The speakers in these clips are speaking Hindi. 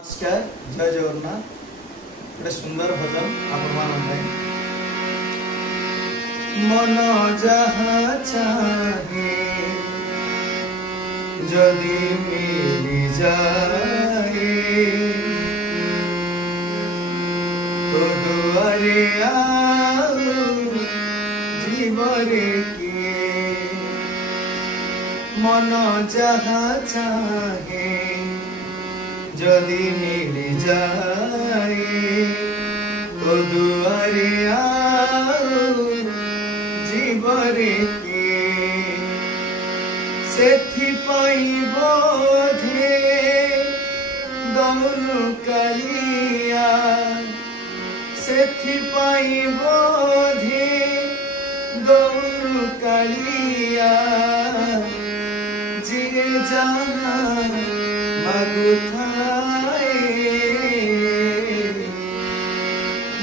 नमस्कार जय जगन्नाथ गोटे सुंदर भजन आपण मन जहाँ चाहे जदि मिल जाए तो दुआरे आओ जीवरे किए मन जहाँ चाहे जदि मिल जाए तो दुआरे आओ जीवरे किए सेथिपाई बोधे दौनु कालिया सेथिपाई बोधे दौनु कालिया जिए जाना मागुथाए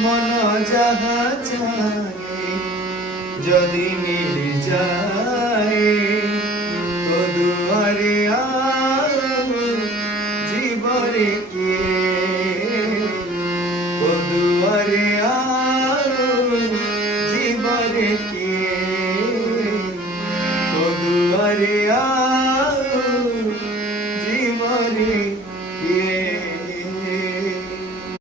मन जहाँ चाहे जदि मिल जाए